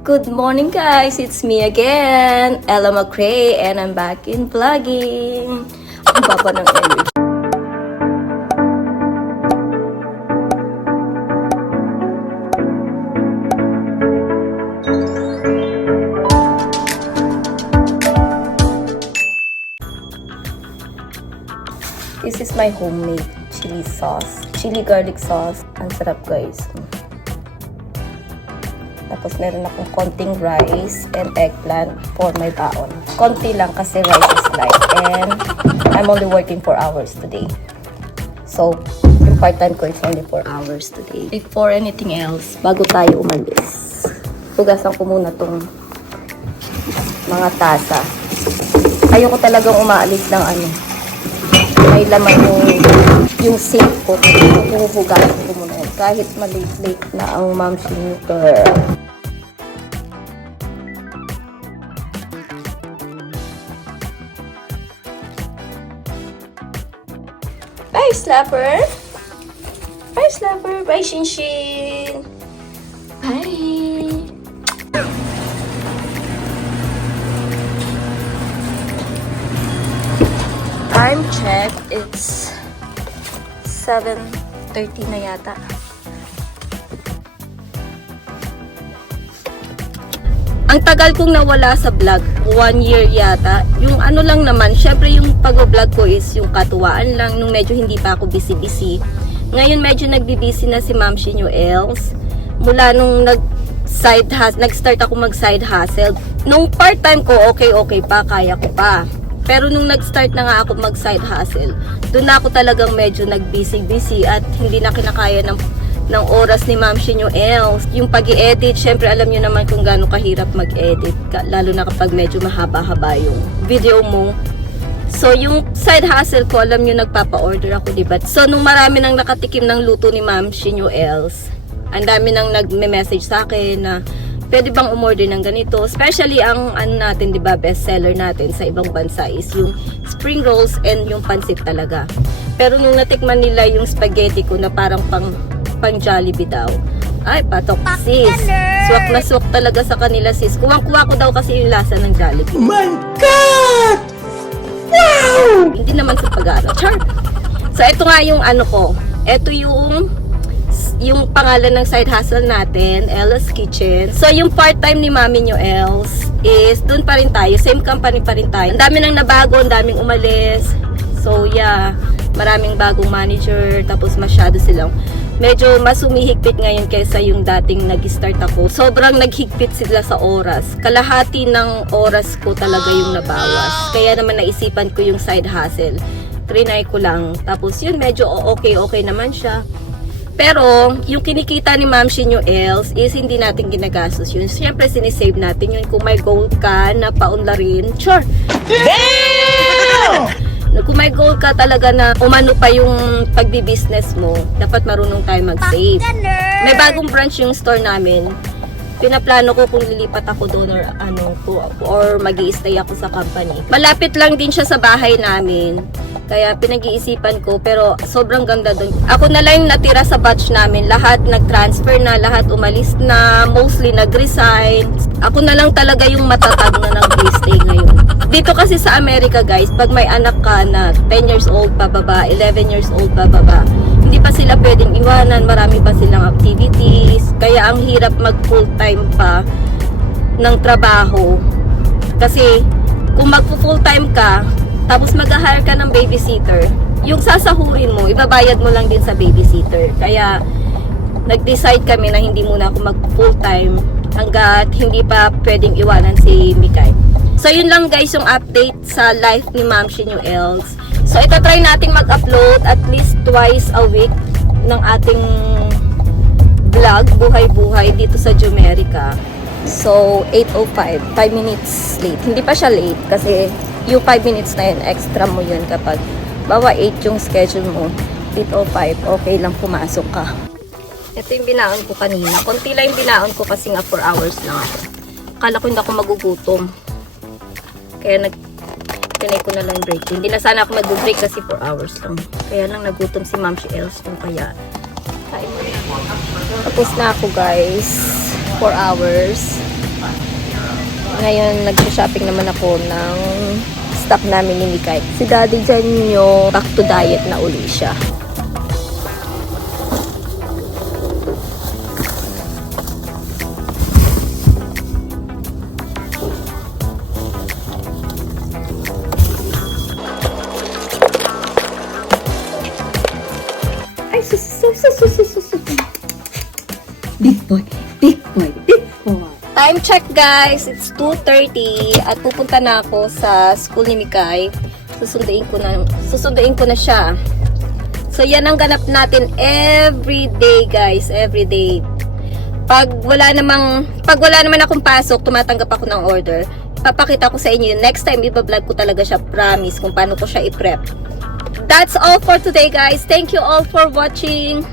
Good morning guys, it's me again, Ella McRae, and I'm back in vlogging. Ang baba ng energy. This is my homemade chili sauce, chili garlic sauce. Ang sarap guys. Tapos meron akong konting rice and eggplant for my baon. Konti lang kasi rice is light. And I'm only working 4 hours today. So, yung part-time ko is only 4 hours today. Before anything else, bago tayo umalis, hugasan ko muna tong mga tasa. Ayoko talagang umaalis ng may laman yung sink ko. Huhugasan ko muna yun. Kahit malate-late na ang mom sinuker. Bye, Slapper! Bye, Slapper! Bye, Shinshin! Bye! Time check, it's 7:30 na yata. Ang tagal kong nawala sa vlog, 1 year yata. Yung lang naman, syempre yung pag-vlog ko is yung katuwaan lang nung medyo hindi pa ako busy-busy. Ngayon medyo nagbi-busy na si Ma'am Shinyo Els. Mula nung nag-start ako mag-side hustle. Nung part-time ko, okay pa, kaya ko pa. Pero nung nag-start na nga ako mag-side hustle, doon na ako talagang medyo nag-busy at hindi na kinakaya ng oras ni Ma'am Shinyo Els. Yung pag-i-edit, syempre alam nyo naman kung gaano kahirap mag-edit, lalo na kapag medyo mahaba-haba yung video mo. So yung side hustle ko, alam nyo nagpapa-order ako, diba? So nung marami nang nakatikim ng luto ni Ma'am Shinyo Els, ang dami nang nagme-message sa akin na pwede bang umorder ng ganito. Especially ang natin, diba, best seller natin sa ibang bansa is yung spring rolls and yung pansit talaga. Pero nung natikman nila yung spaghetti ko na parang pang Jollibee daw, ay patok sis, swak na swak talaga sa kanila sis. Kuwang-kuwa ko daw kasi yung lasa ng Jollibee. Oh my God! Wow! Hindi naman sa pag-aaral, char. So ito nga yung ko, ito yung pangalan ng side hustle natin, Ella's Kitchen. So yung part-time ni Mami nyo Els is dun pa rin tayo, same company pa rin tayo. Ang dami nang nabago, ang daming umalis. So yeah, maraming bagong manager, tapos masyado silang medyo mas humihigpit ngayon kaysa yung dating nag-start ako. Sobrang naghigpit sila sa oras. Kalahati ng oras ko talaga yung nabawas. Kaya naman naisipan ko yung side hustle. Trinay ko lang. Tapos yun, medyo okay naman siya. Pero, yung kinikita ni Ma'am Shinyo Els is hindi natin ginagastos yun. Siyempre, sinisave natin yun. Kung may goal ka na paunlarin, sure! Damn! Kung may goal ka talaga na umano pa yung pagbi-business mo, dapat marunong tayo mag-save. May bagong branch yung store namin. Pinaplano ko kung lilipat ako doon or mag-i-stay ako sa company. Malapit lang din siya sa bahay namin. Kaya pinag-iisipan ko, pero sobrang ganda doon. Ako na lang natira sa batch namin. Lahat nag-transfer na, lahat umalis na, mostly nag-resign. Ako na lang talaga yung matatag na nag-stay ngayon. Dito kasi sa Amerika guys, pag may anak ka na 10 years old pababa, 11 years old pababa, hindi pa sila pwedeng iwanan, marami pa silang activities. Kaya ang hirap mag full-time pa ng trabaho. Kasi kung mag-full-time ka, tapos mag-hire ka ng babysitter, yung sasahurin mo, ibabayad mo lang din sa babysitter. Kaya nag-decide kami na hindi muna ako mag-full-time hanggat hindi pa pwedeng iwanan si Mikay. So yun lang guys yung update sa life ni Ma'am Shinyo Els. So ito try nating mag-upload at least twice a week ng ating vlog, buhay-buhay dito sa Jumerica. So 8:05, 5 minutes late. Hindi pa siya late kasi yung 5 minutes na yun, extra mo yun kapag bawa 8 yung schedule mo, 8:05, okay lang pumasok ka. Ito yung binaon ko kanina. Konti lang yung binaon ko kasi nga 4 hours lang ako. Akala ko hindi ako magugutom. Kaya tinay ko na lang break. Hindi na sana ako mag-break kasi 4 hours lang. Kaya lang nagutom si Ma'am Els kung kaya. Tapos na ako guys. 4 hours. Ngayon, nag-shopping naman ako ng stock namin ni Mikay. Si Daddy dyan yung back to diet na uli siya. Ay, sus. Big boy, big boy, big boy. Time check guys, it's 2:30 at pupunta na ako sa school ni Mikay. Susunduin ko na siya. So yan ang ganap natin every day guys, every day. Pag wala naman akong pasok, tumatanggap ako ng order. Papakita ko sa inyo yun. Next time iba-vlog ko talaga siya, promise, kung paano ko siya i-prep. That's all for today guys. Thank you all for watching.